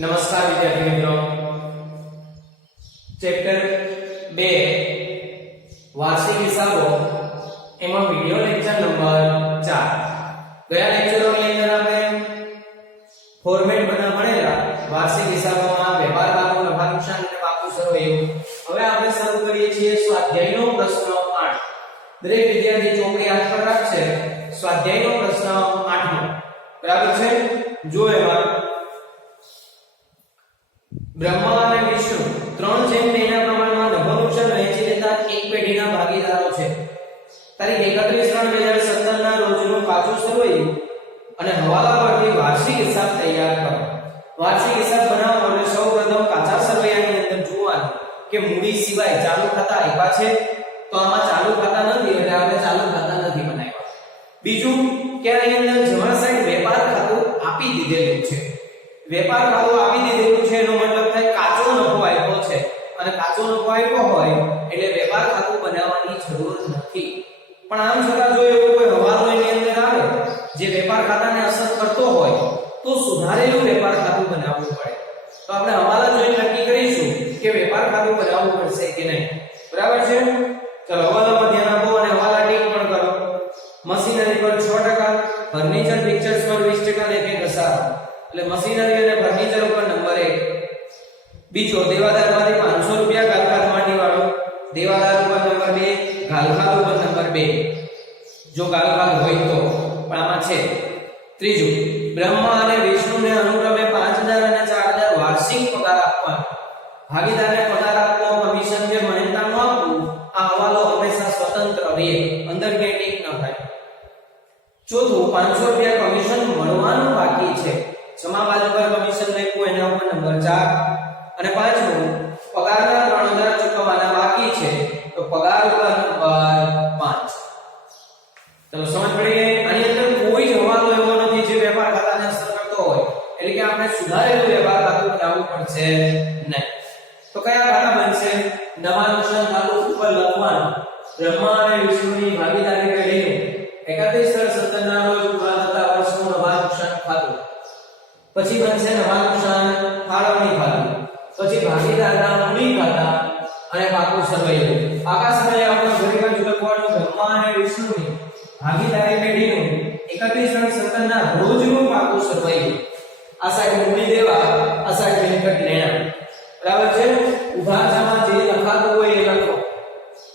નમસ્કાર વિદ્યાર્થી મિત્રો, ચેપ્ટર 2 વાર્ષિક હિસાબો એમાં વિડિયો લેક્ચર નંબર 4. ગયા લેક્ચરોની અંદર આપણે ફોર્મેટ ભણેલા વાર્ષિક હિસાબોમાં વેપાર ખાતું, નફા નુકસાન અને પાકું સરવૈયું. હવે આપણે શરૂ કરીએ છીએ સ્વાધ્યાયનો પ્રશ્ન 8. દરેક વિદ્યાર્થી ચોપડી હાથ પર રાખશે. સ્વાધ્યાયનો પ્રશ્ન 8 બરાબર છે. જો એમાં બ્રહ્મા અને વિષ્ણુ 3:2 ના પ્રમાણમાં નફો નુકસાન વહેંચી લેતા એક પેઢીના ભાગીદારો છે. તારીખ 31/3/2017 ના રોજનું કાચું સરવૈયું અને હવાલા પરથી વાર્ષિક હિસાબ તૈયાર કરો. વાર્ષિક હિસાબ બનાવવા માટે સૌપ્રથમ કાચા સરવૈયાની અંદર જોવાનું કે મૂડી સિવાય ચાલુ ખાતા આપ્યા છે, તો આમાં ચાલુ ખાતા નથી એટલે આપણે ચાલુ ખાતા નથી બનાવ્યા. બીજું કે આની અંદર જમા સાઈડ વેપાર ખાતું આપી દીધેલું છે. વેપાર ખાતું આપી દીધેલું છે એનો મતલબ થાય કાચો નફો આપ્યો છે, અને કાચો નફો આપ્યો હોય એટલે વેપાર ખાતું બનાવવાની જરૂર નથી. પણ આમ છતાં જો એવો કોઈ હવાલો એની અંદર આવે જે વેપાર ખાતાને અસર કરતો હોય તો સુધારેલું વેપાર ખાતું બનાવવું પડે. તો આપણે હવાલા જોઈને નક્કી કરીશું કે વેપાર ખાતું બનાવવું પડશે કે નહીં. બરાબર છે. ચલો હવાલામાં ધ્યાન આપો અને હવાલા ટીક પણ કરો. મશીનરી પર 6%, ફર્નિચર પિક્ચર્સ પર 20% લેખે ઘસારો. એટલે મશીનરી અને ફર્નિચર ઉપર નંબર 1. બીજો દેવાદારમાંથી 500 રૂપિયા ગાલખાત માટી વાળો. દેવાદાર ઉપર નંબર 2, ગાલખાત ઉપર નંબર 2 જો ગાલખાત હોય તો, પણ આમાં છે. ત્રીજું બ્રહ્મા અને વિષ્ણુને અનુક્રમે 5000 અને 4000 વાર્ષિક પગાર આપવાનો. ભાગીદારને પગાર આપવો, કમિશન કે મહેનતાણું આપવું, આ હવાલો હંમેશા સ્વતંત્ર રહે, અંદર કે ટીક ન થાય. ચોથું 500 રૂપિયા કમિશન મળવાનું બાકી છે. જમા બાજુ પર કમિશન લખ્યું એના ઉપર નંબર 4. અને પાંચમું પગારના 3000 ચૂકવવાના બાકી છે, તો પગાર ઉપર નંબર 5. ચલો સમજ પડી ગઈ. આની અંદર કોઈ જ હવાલો એવો નથી જે વેપાર ખાતાને અસર કરતો હોય, એટલે કે આપણે સુધારેલું વેપાર ખાતું બનાવવું પડશે નહીં. તો કયા ખાતા બનશે? નફા નુકસાન ખાતું ઉપર લખવાનું બ્રહ્મા અને વિષ્ણુની ભાગીદારી પેઢીનું 31/17 ના રોજ પૂરા થતા વર્ષનું નફા નુકસાન ખાતું. પછી બનશે નફા નુકસાન ફાળવણી ખાતું. પછી ભાગીદારના મૂડી ખાતા અને પાકું સરવૈયું. પાકા સરવૈયા આપણે ઘણી વાર લખવાનું બ્રહ્મા અને વિષ્ણુની ભાગીદારી પેઢીનું 31/17 ના રોજનું પાકું સરવૈયું. આ સાઈડ મૂડી દેવા, આ સાઈડ મિલકત લેણા. બરાબર છે. ઉધાર જમા જે લખાતું હોય એ લખો.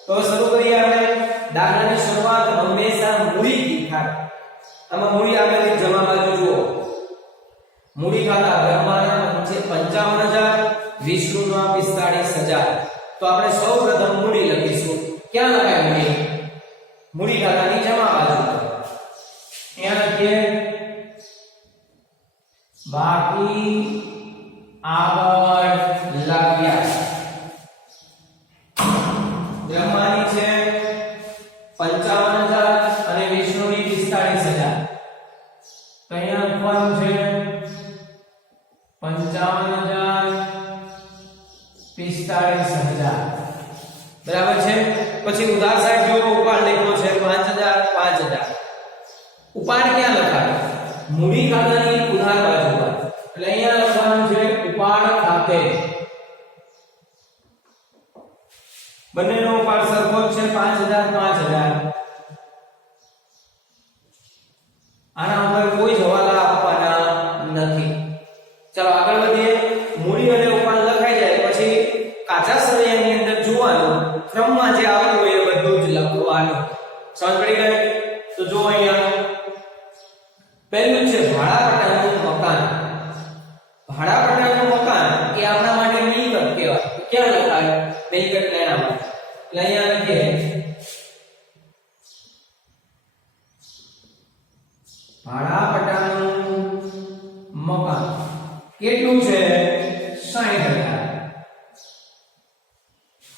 તો શરૂ કરીએ આપણે. દાખલાની શરૂઆત હંમેશા મૂડીથી થાય. આમાં મૂડી આપેલી જમા બાજુ જુઓ. મૂડી ખાતા બ્રહ્માના છે 55000, વિષ્ણુના 45000. તો આપણે સૌપ્રથમ મૂડી લખીશું. ક્યાં લખાય મૂડી? મૂડી ખાતાની જમા બાજુ. અહીંયા લખીએ બાકી આગળ લાવ્યા. બ્રહ્માની છે 55000 અને વિષ્ણુની 45000. તો અહીંયા લખવાનું છે 55000 45000. બરાબર છે. પછી ઉધાર સાઈડ જો ઉપાડ લખ્યો છે 5000 5000. ઉપાડ ક્યાં લખાય? મૂડી ખાતાની ઉધાર બાજુ પર. એટલે અહીંયા લખવાનું છે ઉપાડ ખાતે. બંનેનો ઉપાડ સરખો છે 5000 5000. આના ઉપર કોઈ હવાલા આપવાના નથી. ચાલો આગળ વધીએ. મૂડી અને ઉપાડ લખાઈ જાય પછી કાચા સરવૈયાની અંદર જોવાનું ક્રમમાં જે આવતું હોય એ બધું જ લખવાનું. સમજ પડી ગઈ? તો જો અહીંયા પહેલું છે ભાડાપટ્ટાનું મકાન. ભાડાપટ્ટાનું મકાન એ આપણા માટે મિલકત કહેવાય. ક્યાં લખાય? મિલકત લેણામાં. એટલે અહીંયા લખીએ ભાડાપટ્ટાનું મકાન. કેટલું છે? 60000.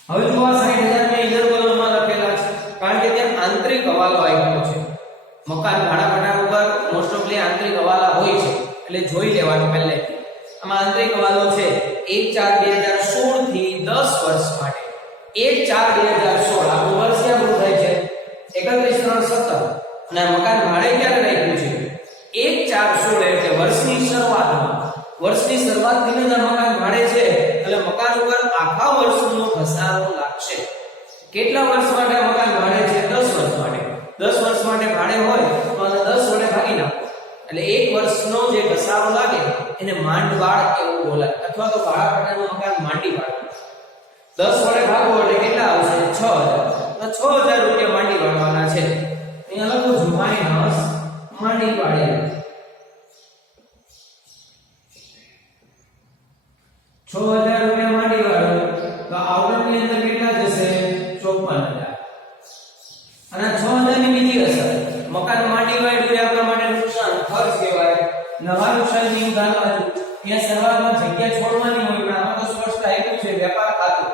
હવે જો આ 60000 ને ઇનર કોલમમાં લખેલા છે કારણ કે ત્યાં આંતરિક હવાલો આપ્યો છે. મકાન ભાડાપટ્ટા ઉપર મોસ્ટ ઓફલી આંતરિક હવાલા હોય છે, એટલે જોઈ લેવાનું પહેલેથી. આમાં આંતરિક હવાલો છે 1/4/2016 થી 10 વર્ષ માટે. 1/4/2016 આ વર્ષ ક્યાં પૂરું થાય છે? 31/3/17. અને મકાન ભાડે ક્યારે રાખ્યું છે? 1/4/16 એટલે વર્ષની શરૂઆતમાં. વર્ષની શરૂઆતથી જ મકાન ભાડે છે એટલે મકાન ઉપર આખા વર્ષનો ઘસારો લાગશે. કેટલા વર્ષ માટે મકાન ભાડે છે? 10 વર્ષ માટે. 10 વર્ષ માટે ભાડે હોય તો આને 10 વડે ભાગી નાખો એટલે એક વર્ષનો જે ઘસારો લાગે એને માંડવાળ એવું બોલાય અથવા તો ભાડા પટ્ટાનું મકાન માંડી વાળ. 10 વડે ભાગો એટલે કેટલા આવશે? 6000. તો 6000 રૂપિયા માંડી વાળવાના છે. અહીંયા લખો છું માઈનસ માંડી વાળે 6000 રૂપિયા માંડી વાળો તો આવડતની અંદર કેટલા જશે? 54000. અને 6000 ની બીજી અસર મકાન માંડી વાળ્યું એ આપણા માટે નુકસાન ખર્ચ કહેવાય. નવા નુકસાનની ઉદાહરણ અહીંયા શરૂઆતમાં જગ્યા છોડવાની હોય પણ આમાં તો સ્પષ્ટ આપ્યું છે વેપાર ખાતું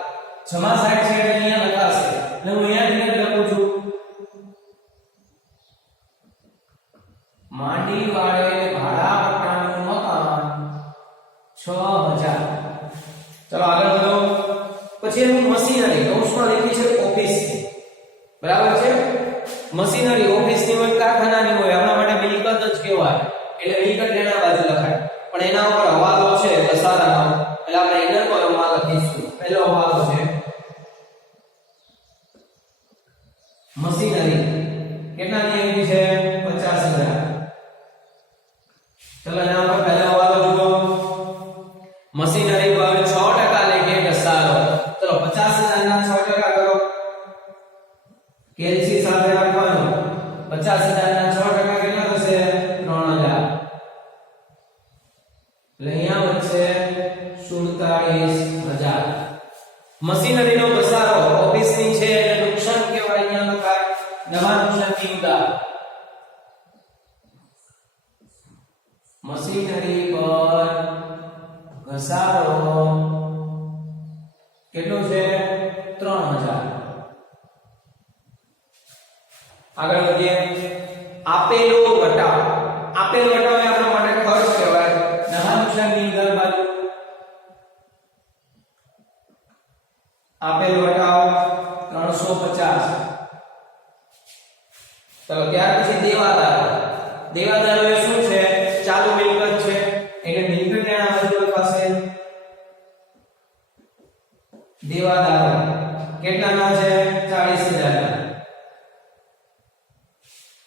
જમા સાઈડ છે એટલે અહીંયા લખાશે એટલે હું અહીંયા લખું છું માંડી વાળે ભાડા પટ્ટાનું મકાન 6000. ચલો આગળ વધો. પછી એનું મશીનરી કૌંસમાં લખી છે ઓફિસ. બરાબર છે? મશીનરી ઓફિસની હોય કારખાનાની હોય આપણા માટે મિલકત જ કહેવાય એટલે મિલકત એના બાજુ લખાય પણ એના ઉપર હવાલો છે ઘસારાનો એટલે આપણે એના પર માં લખીશું. પહેલો હવાલો છે મશીનરી કેટલાની આવી છે? 50000. ચલો એના ઉપર પહેલો હવાલો જુઓ મશીનરી પર 6% લેખે ઘસારો. ચલો 50000 ના 6% કરો કેલ્સી સાથે રાખવાનું 50000 ના 6% કેટલા થશે? 3000. એટલે અહીંયા વધશે 47000. મશીનરીનો ઘસારો ઓફિસની છે એટલે નુકસાન કહેવાય અહીંયા લખાય નવા નુકસાનની ઉદાહરણ. મશીનરી પર ઘસારો કેટલો છે? 3000. આગળ વધીએ. આપેલો વટાવ. આપેલો વટાવ એ આપણા માટે ખર્ચ કહેવાય નવા નુકસાનની દર બાજુ. આપેલો વટાવ 350. ચલો ત્યાર પછી દેવાદારો. દેવાદારો એ શું છે? ચાલુ મિલકત છે એટલે મિલકત એના બાજુ પાસે દેવાદારો કેટલાના છે? 40000.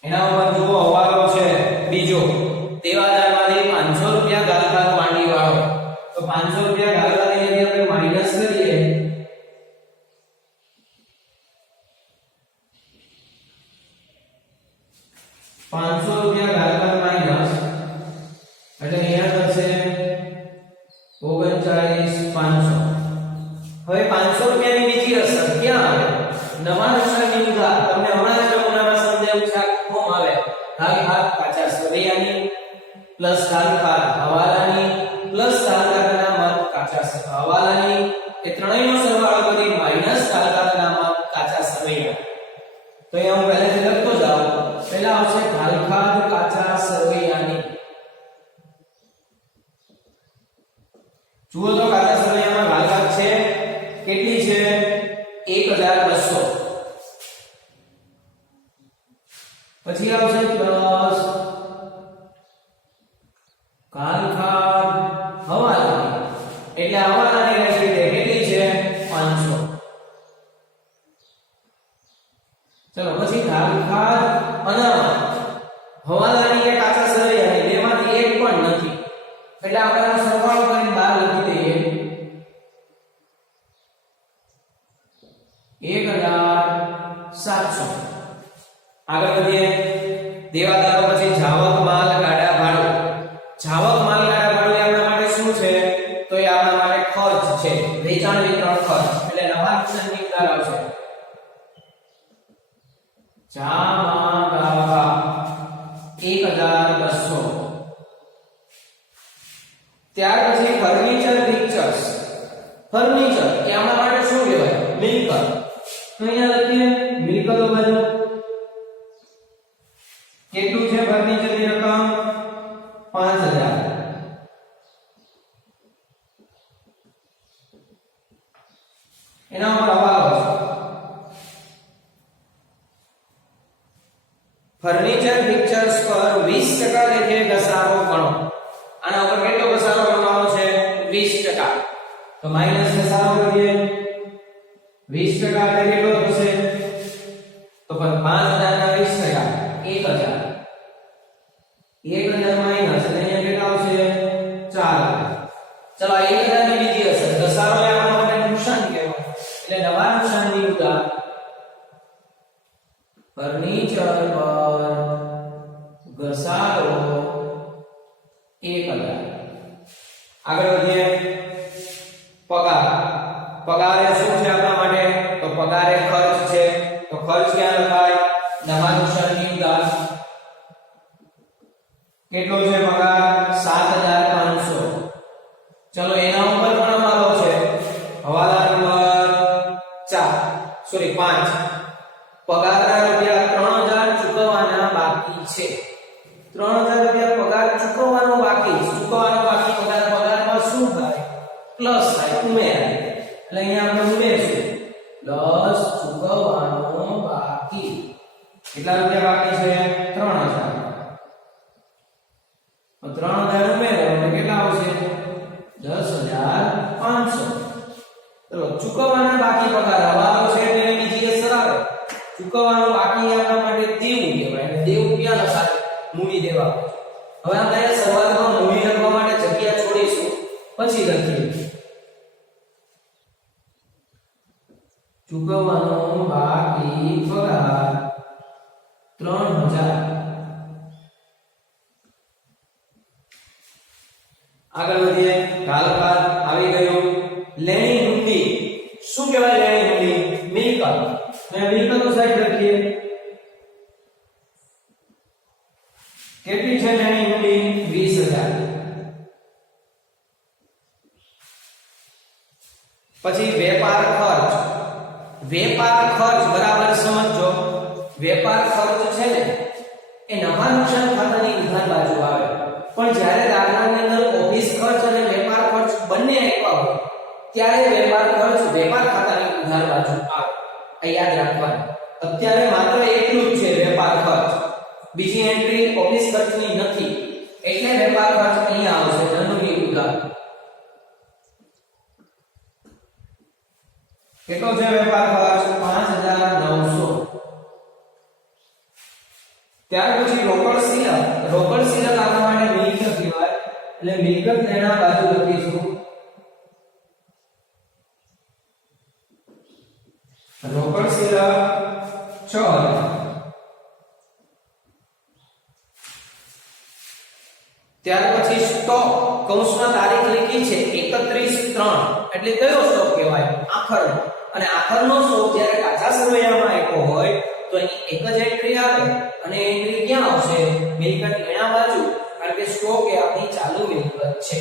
એના ઉપર જુઓ હવાલો છે બીજો દેવાદારમાંથી 500 રૂપિયા ગાલખાત માંડી વાળો તો 500 રૂપિયા ગાલખાતની અંદર આપણે માઈનસ કરીએ 500 રૂપિયા ગાલખાત માઈનસ એટલે અહીંયા થશે 39500. હવે 500 રૂપિયાની બીજી અસર ક્યાં આવે? નવા નુકસાનની ઉધાર. તમને હમણાં જ નમૂનામાં સમજાવ્યું છે ફોર્મ આવે ગાલખાત કાચા સવૈયાની પ્લસ ગાલખાત હવાલાની પ્લસ ગાલખાતના મત કાચા હવાલાની એ ત્રણેયનો સરવાળો કરી માઈનસ ગાલખાતના મત કાચા સવૈયા. તો અહીંયા હું પહેલેથી લખતો જાઉં. પહેલા આવશે ગાલખાત કાચા સવૈયાની. જુઓ તો કાચા સવૈયામાં ગાલખાત છે કેટલી છે? 1200. પછી આવશે પ્લસ ગાલખાત હવાલાની એટલે હવાલાની રાશિ કેટલી છે? 500. ચલો પછી ગાલખાત અનામત. હવાલાની કે કાચા સવૈયાની બેમાંથી એક પણ નથી એટલે આપણે આનો સરવાળો કરીને બહાર લખી દઈએ 1700. આગળ વધીએ. દેવાદારો પછી જાવક માલ ગાડા ભાડું. જાવક માલ ગાડા ભાડું આપણા માટે શું છે? તો એ આપણા માટે ખર્ચ છે વેચાણ વિતરણ ખર્ચ એટલે નવા નુકસાનની ઉધાર આવશે. જામા ગાવા 1200. ત્યાર પછી ફર્નિચર પિક્ચર્સ. ફર્નિચર એ આપણા માટે શું કહેવાય? મિલકત. તો અહીંયા લખીએ મિલકતો બાજુ કેટલું છે? ફર્નિચરની રકમ 5000. એના ઉપર હવાલો છે ફર્નિચર પિક્ચર્સ પર 20% લેખે ઘસારો ગણો. આના ઉપર કેટલો ઘસારો ગણવામાં 20%. તો માઈનસ ઘસારો કરીએ 20% એટલે કેટલો થશે? તો 5000 ના 20% 1000 માઈનસ એટલે અહીંયા કેટલા આવશે? 4000. ચલો આ 1000 ની બીજી અસર ઘસારો એ આપણા માટે નુકસાન કહેવાય. એટલે નવા નુકસાનની ઉદાર ફર્નિચર પર ઘસારો 1000. આગળ વધીએ. પગાર. પગાર એ શું છે આપણા માટે? તો પગાર એ ખર્ચ છે. તો ખર્ચ ક્યાં લખાય? નવા નુકસાનની ઉદાર. કેટલો છે પગાર? 7500. ચલો એના ઉપર પણ અમારો છે હવાલા નંબર 5. પગારના રૂપિયા 3000 ચૂકવવાના બાકી છે. 3000 રૂપિયા પગાર ચૂકવવાનો બાકી. ચૂકવવાનો બાકી પગારમાં શું થાય? પ્લસ થાય, ઉમેરાય. એટલે અહીંયા આપણે ઉમેરશું પ્લસ ચૂકવવાનો બાકી. કેટલા રૂપિયા બાકી છે? 3000. 3000 ઉમેરો એટલે કેટલા આવશે? 10500. ચલો ચૂકવવાના બાકી પગાર હવાલો છે એટલે બીજી અસર આવે. ચૂકવવાનું બાકી આપણા માટે દેવું કહેવાય. એટલે દેવું ક્યાં લખાય? મૂડી દેવા. હવે આપણે શરૂઆતમાં મૂડી લખવા માટે જગ્યા છોડીશું, પછી લખીએ ચૂકવવાનો બાકી પગાર 3000. આગળ વધીએ. કાલપાર આવી ગયું. લેણી હુંડી. શું કહેવાય લેણી હુંડી? મિલકત. મેં મિલકતનો સાઈડ લખીએ. કેટલી છે લેણી હુંડી? 20000. પછી વેપાર ખર્ચ. વેપાર ખર્ચ બરાબર સમજો. વેપાર ખર્ચ છે ને એ નફા નુકસાન ખાતાની ઉધાર બાજુ આવે. પણ જ્યારે દાખલાની અંદર ઓફિસ ખર્ચ અને વેપાર ખર્ચ બંને આપ્યા હોય ત્યારે વેપાર ખર્ચ વેપાર ખાતાની ઉધાર બાજુ આવે. આ યાદ રાખવાનું. અત્યારે માત્ર એટલું જ છે વેપાર ખર્ચ. બીજી એન્ટ્રી ઓફિસ ખર્ચની નથી. એટલે વેપાર ખર્ચ અહીંયા આવશે ધનની ઉધાર. કેટલો છે વેપાર ખર્ચ? 5900. ત્યાર પછી રોકડ સિલક. રોકડ સિલક આપવા માટે મિલકત કહેવાય. એટલે મિલકત લેણા બાજુ લખીશું રોકડ સિલક 6000. ત્યાર પછી સ્ટોક. કૌંસમાં તારીખ લખી છે 31/3 એટલે કયો સ્ટોક કહેવાય? આખરનો. અને આખરનો સ્ટોક જ્યારે કાચા સમયમાં આપ્યો હોય તો અહીં એક જ એન્ટ્રી આવે અને એન્ટ્રી ક્યાં આવશે? મિલકત લેણા બાજુ. કારણ કે સ્ટોક એ આપણી ચાલુ મિલકત છે.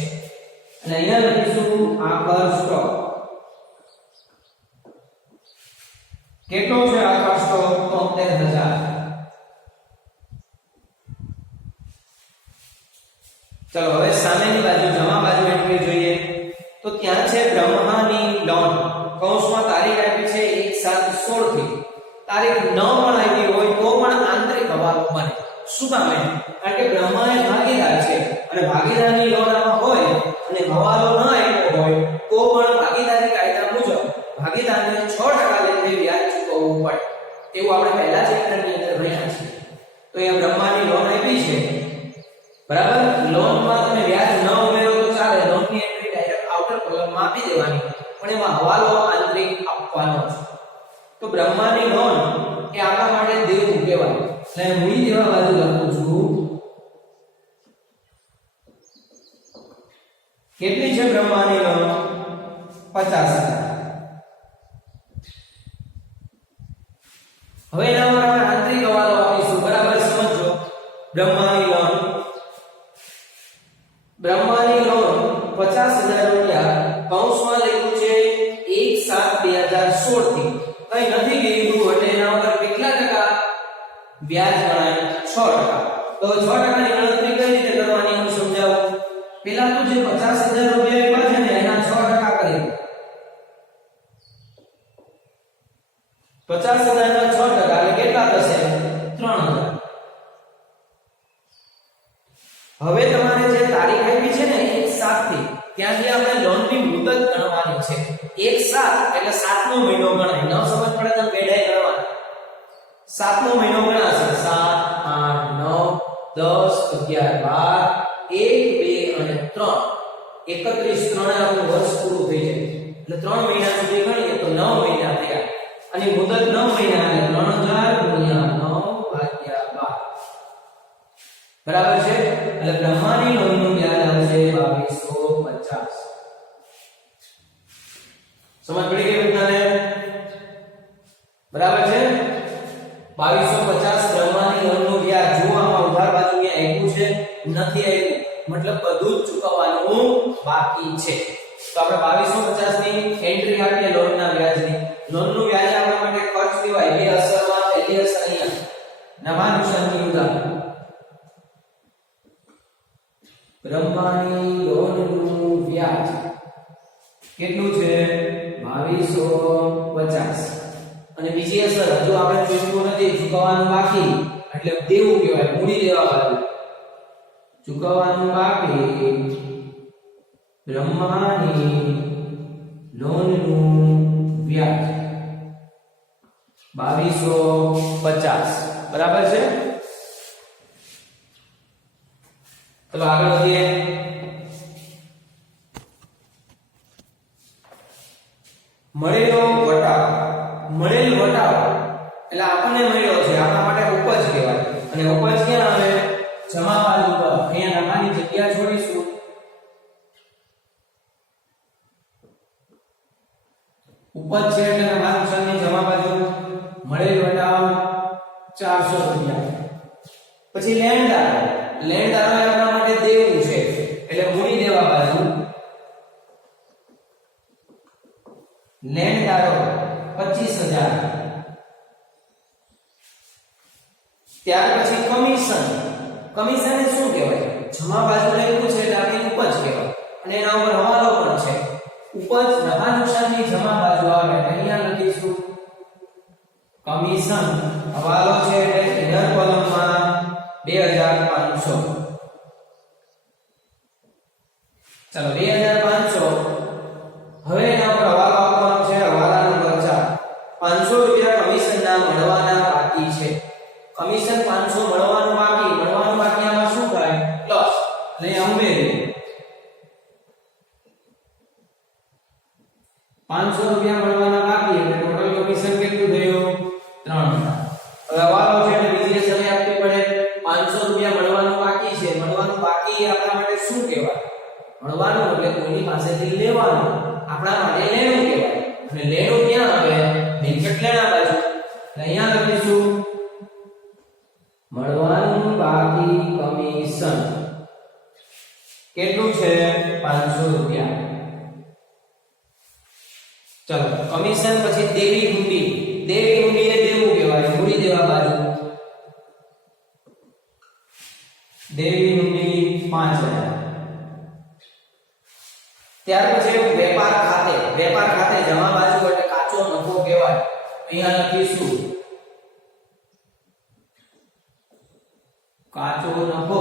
અને અહીંયા લખીશું આખર સ્ટોક. કેટલો છે આખર સ્ટોક? 73000. ચલો હવે સામેની બાજુ જમા બાજુ એન્ટ્રી જોઈએ. તો ત્યાં છે બ્રહ્માની લોન. કૌંસમાં તારીખ આપી છે 1/7/16 થી. તારીખ ન પણ આવી હોય તો પણ આંતરિક હવાલો બને. શું કામ? કારણ કે બ્રહ્મા એ ભાગીદાર છે અને ભાગીદારની લોન આમાં હોય અને હવાલો ન આપ્યો હોય તો પણ ભાગીદારી કાયદા મુજબ ભાગીદારને 6% લેખે વ્યાજ ચૂકવવું પડે. એવું આપણે પહેલા ચેપ્ટરની અંદર ભણ્યા છે. તો અહીંયા બ્રહ્માની લોન આપી છે બરાબર. લોનમાં તમે વ્યાજ ન ઉમેરો તો ચાલે. લોનની એન્ટ્રી ડાયરેક્ટ આઉટર કોલમમાં આપી દેવાની, પણ એમાં હવાલો આંતરિક આપવાનો છે. તો બ્રહ્માની લોન એ આપણા માટે દેવું કહેવાય. એટલે મૂડી દેવા બાજુ લખું છું. કેટલી છે બ્રહ્માની લોન? 50000. હવે એના પર આપણે આંતરિક હવાલો આપીશું. બરાબર સમજો. બ્રહ્માની લોન 50000 રૂપિયા. કૌંસમાં લખ્યું છે 1/7/2016 થી. કઈ નથી કીધું એટલે એના ઉપર કેટલા ટકા વ્યાજ ગણાય? 6%. તો 6% ની ગણતરી કઈ રીતે કરવાની હું સમજાવું. પહેલા તો જે 50000 રૂપિયા આપ્યા છે ને એના 6% કરી દો. 50000 ના 6% એટલે કેટલા થશે? 3000. હવે તમારે જે તારીખ આપી છે ને 1/7 થી ત્યાંથી આપણે લોનની મુદત ગણવાની છે 1/7 એટલે 7મો મહિનો ગણાય. ન સમજ પડે તો ગેડાઈ ગણવાની. 7મો મહિનો ગણાશે 7 8 9 10 11 12 1 2 અને 3 31 ત્રણે આપણું વર્ષ પૂરું થઈ જાય. એટલે 3 મહિના સુધી ગણીએ તો 9 મહિના થયા અને મુદત 9 મહિના એટલે 3000 × 9 / 12 બરાબર છે. એટલે બ્રહ્માની લોનનું વ્યાજ આવશે 2250. સમજ પડી ગઈ બધાને? બરાબર છે. 2250 બ્રહ્માની લોનનું વ્યાજ. જો આમાં ઉધાર બાજુ કે આપ્યું છે નથી આપ્યું, મતલબ બધું જ ચૂકવવાનું બાકી છે. તો આપણે 2250 ની એન્ટ્રી આપીએ લોનના વ્યાજની. લોનનું વ્યાજ આપણા માટે ખર્ચ કહેવાય. બે અસરમાં પહેલી અસર અહીંયા નફા નુકસાનની ઉધાર. બ્રહ્માની લોનનું વ્યાજ કેટલું છે? 2250. અને બીજી અસર હજુ આપણે ચૂકવ્યું નથી, ચૂકવવાનું બાકી, એટલે દેવું કહેવાય, મૂડી દેવા વાળું. ચૂકવવાનું બાકી બ્રહ્માની લોનનું વ્યાજ 2250. બરાબર છે. ચલો આગળ વધીએ. મળેલો વટાવ. મળેલ વટાવ એટલે આપણને મળ્યો છે, આપણા માટે ઉપજ કહેવાય. અને ઉપજ ક્યાં આવે? જમા બાજુ પર. અહીંયા નફાની જગ્યા છોડીશું. ઉપજ છે એટલે નફા નુકસાનની જમા બાજુ. મળેલ વટાવ 400 રૂપિયા. પછી લેણદાર. લેણદારો આપણા માટે દેવું છે એટલે મૂડી દેવા બાજુ. લેણદારો 25000. ત્યાર પછી કમિશન. કમિશન એ શું કહેવાય? જમા બાજુ લખ્યું છે એટલે આપણી ઉપજ કહેવાય અને એના ઉપર હવાલો પણ છે. ઉપજ નફા નુકસાનની જમા બાજુ આવે એટલે અહીંયા લખીશું કમિશન. હવાલો છે એટલે ઇનર કોલમમાં 2500. ચલો 2500. હવે એના પર હવાલો આપવાનો છે. હવાલાનો ખર્ચા 500 રૂપિયા કમિશનના મળવાના બાકી છે. કમિશન 500 મળવાનું બાકી. મળવાનું બાકી આમાં શું થાય? પ્લસ. એટલે અહીંયા ઉમેરી 500 રૂપિયા મળવાના બાકી એટલે ટોટલ કમિશન કેટલું થયું? 3000. હવે હવાલો છે એટલે બીજી સમય આપવી પડે. 500 રૂપિયા મળવાનું બાકી છે. મળવાનું બાકી આપણા માટે શું કહેવાય? મળવાનું એટલે કોઈની પાસેથી લેવાનું. આપણા માટે લેણું કહેવાય. અને લેણું ક્યાં આવે? મિલકત લેણા બાજુ. એટલે અહીંયા લખીશું મળવાનું બાકી કમિશન કેટલું છે? 500 રૂપિયા. ચલો કમિશન પછી દેવી હુંડી. દેવી હુંડી એ દેવું કહેવાય, મૂડી દેવા બાજુ. દેવી હુંડી 5000. ત્યાર પછી વેપાર ખાતે. વેપાર ખાતે જમા બાજુ એટલે કાચો નફો કહેવાય. અહીંયા લખીશું કાચો નફો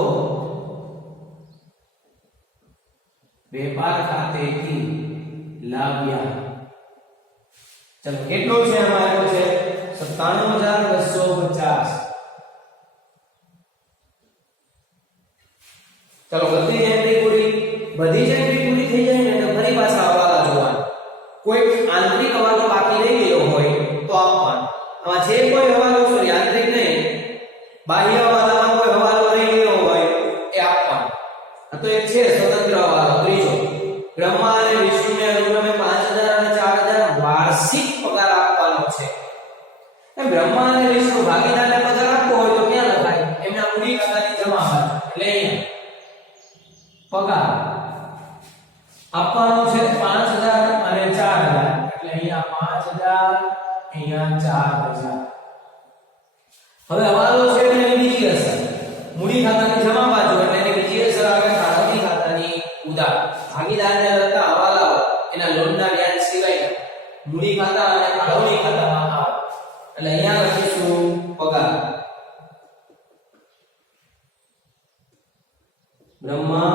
વેપાર ખાતેથી લાવ્યા. ચલો કેટલો છે? આમાં આવ્યો છે 97250. ચલો બધી જ એન્ટ્રી પૂરી. બધી જ એન્ટ્રી પૂરી થઈ જાય ને તો ફરી પાછા હવાલા જોવાના. કોઈ આંતરિક હવાલો બાકી રહી ગયો હોય તો આપવાનો. આમાં જે કોઈ હવાલો સોરી આંતરિક નહીં, બાહ્ય હવાલામાં કોઈ હવાલો રહી ગયો હોય એ આપવાનો. આ તો એક છે સ્વતંત્ર હવાલો. ત્રીજો બ્રહ્મા અને વિષ્ણુને અનુક્રમે 5000 અને 4000 વાર્ષિક પગાર આપવાનો છે. એમ બ્રહ્મા અને વિષ્ણુ ભાગીદારને પગાર આપવો હોય તો ક્યાં લખાય? એમના મૂડી ખાતાની જમા બાજુ. એટલે અહીંયા પગાર આપવાનો છે 5000 અને 4000. એટલે અહીંયા 5000, અહીંયા 4000. હવે હવાલો છે એટલે એની બીજી અસર. મૂડી ખાતાની જમા બાજુ એટલે એની બીજી અસર આવે ફાળવણી ખાતાની ઉધાર. ભાગીદારને લગતા હવાલાઓ એના લોનના વ્યાજ સિવાય મૂડી ખાતા અને ફાળવણી ખાતામાં આવે. એટલે અહીંયા લખીશું પગાર. બ્રહ્મા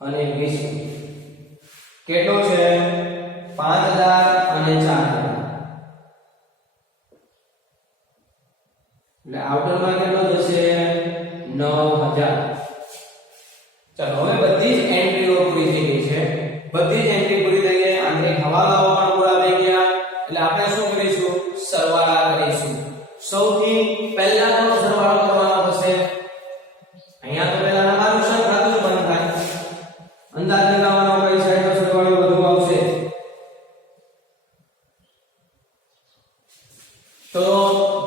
અને 20 કેટલો છે 5000 અને 4000 એટલે આઉટરમાં કેટલો જશે 9000 ચાલો હવે બધી જ એન્ટ્રીઓ પૂરી થઈ ગઈ છે બધી જ એન્ટ્રી પૂરી થઈ ગઈ આંતરિક હવાલાઓ પણ પૂરા થઈ ગયા એટલે આપણે શું કરીશું સરવાળા કરીશું સૌથી પહેલા તો સરવાળો કરવાનો થશે અહીંયા તો પહેલા નવા નુકસાન ખાતું જ બંધ થાય અંદાજ લગાવવાનો કઈ સાઈડનો સરવાળો વધુ આવશે તો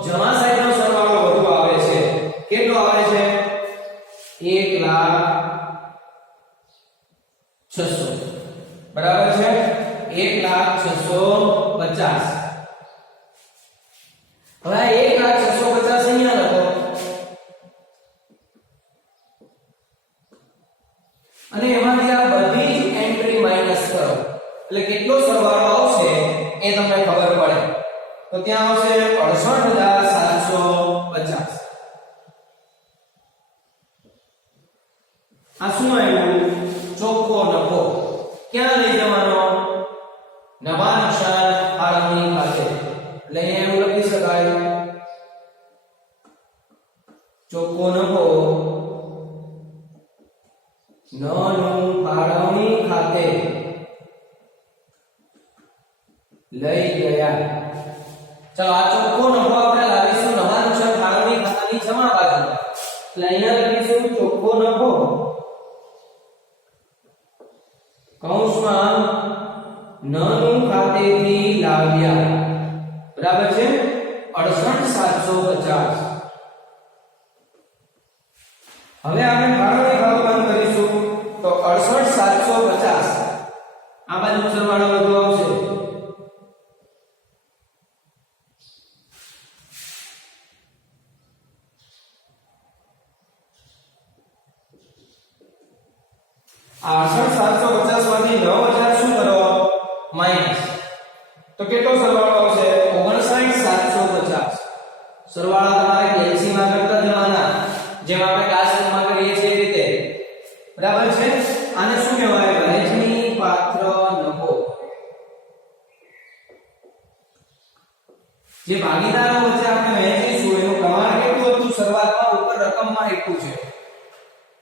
જમા સાઈડનો સરવાળો વધુ આવે છે કેટલો આવે છે 1,06,000 બરાબર છે 1,06,50 હવે 1,06,50 અહીંયા લખો અને એમાંથી આ બધી જ એન્ટ્રી માઈનસ કરો એટલે કેટલો સરવાળો આવશે એ તમને ખબર પડે તો ત્યાં આવશે 68,750 આ શું આવ્યું ચોખ્ખો નફો ક્યાં લઈ જવાનો નવા નુકસાન ફાળવણી ખાતે એટલે એવું લખી શકાય ચોખ્ખો નફો નનું ફાળવણી ખાતે લઈ ગયા ચલો આ ચોખ્ખો નફો આપણે લાવીશું નવા નુકસાન ફાળવણી ખાતાની જમા બાજુ એટલે અહીંયા લખીશું ચોખ્ખો નફો કૌંસમાં નનું ખાતેથી લાવ્યા બરાબર છે 68,750 હવે આપણે ફાળવણી ખાતું બંધ કરીશું તો 68,750 આ બાજુ સરવાળો વધુ આવશે આ 68,750 માંથી 9,000 શું કરો માઈનસ તો કેટલો સરવાળો આવશે 59,750 સરવાળા તમારે કેલ્સી માં કરતા જવાના જેમ આપણે ક્લાસમાં કરીએ છીએ એ રીતે બરાબર છે આને શું કહેવાય વહેંચણી પાત્ર નફો જે ભાગીદારો વચ્ચે આપણે વહેંચીશું એનું પ્રમાણ કેટલું હતું શરૂઆતમાં ઉપર રકમમાં એટલું છે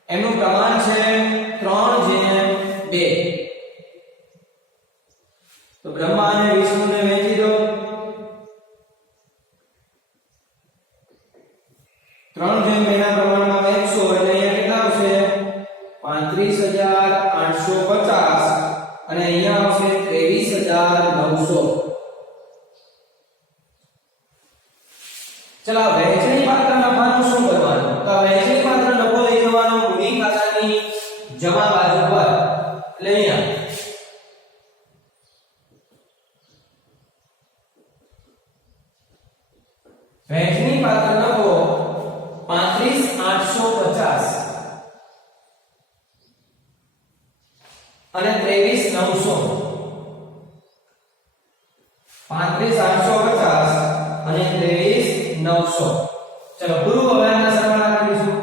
એનું પ્રમાણ છે 3:2 તો બ્રહ્મા અને વિષ્ણુને વહેંચી દો 3:2 ના પ્રમાણમાં વહેંચશો એટલે અહીંયા કેટલા આવશે 35,850 અને અહીંયા આવશે 23,900 ચલો વહેંચણી પાત્ર નફાનું શું કરવાનું તો વહેંચણી પાત્ર નફો લઈ જવાનો મૂડી ખાતાની જમા બાજુ પર એટલે અહીંયા વહેંચણી પાત્ર નફો 35,850 અને 23,900 35,850 અને 23,900 ચલો પૂરું હવે આના સરવાળા કરીશું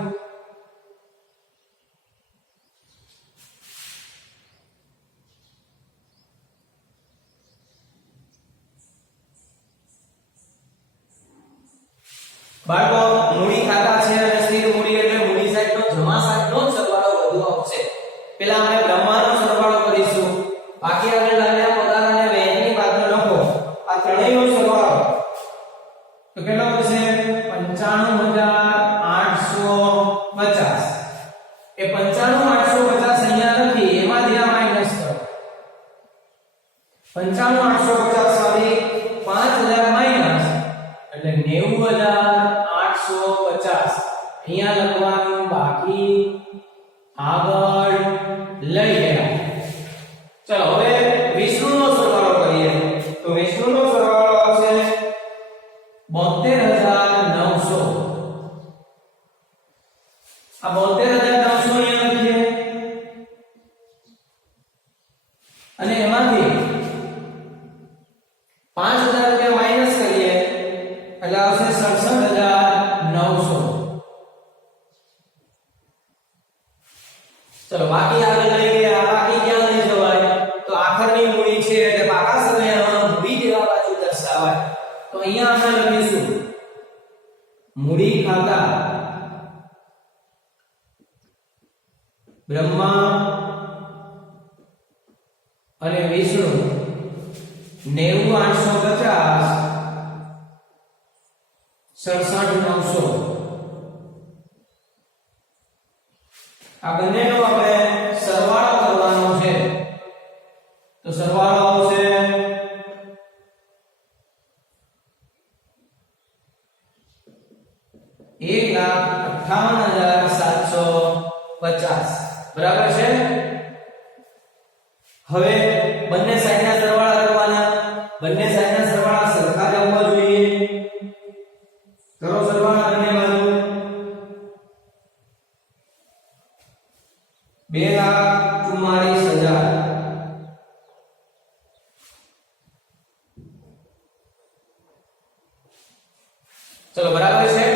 બાળકો મૂડી ખાતા છે અને સ્થિર મૂડી એટલે મૂડી સાઈડનો જમા સાઈડનો સરવાળો વધુ આવશે પહેલા આપણે બ્રહ્માનો સરવાળો કરીશું બાકી આગળ લાવ્યા પગાર અને વહેંચણી પાત્ર નફો આ ત્રણેયનો સરવાળો તો કેટલો થશે 95,850 એ 95,850 અહીંયા નથી એમાંથી આ માઈનસ કરો 95,850 માંથી 5,000 માઈનસ એટલે 90,850 અહીંયા લખવાનું બાકી આગળ લઈ ગયા ચલો હવે વિષ્ણુનો સરવાળો કરીએ તો વિષ્ણુનો સરવાળો આવશે 72,900 આ 72,900 અહીંયા લખીએ અને એમાંથી 5,000 રૂપિયા માઈનસ કરીએ એટલે આવશે 67,900 ચલો બાકી આગળ લઈ ગયા માં લખીશું મૂડી ખાતા બ્રહ્મા અને વિષ્ણુ 90,850 67,900 આ બંનેનો આપણે સરવાળો કરવાનો છે તો સરવાળો આવશે 1,58,750 બરાબર છે। હવે બંને સાઈડના સરવાળા કરવાના, બંને સાઈડના સરવાળા સરખા જ આવવા જોઈએ। કરો સરવાળા બંને બાજુ 2,44,000 ચલો બરાબર છે।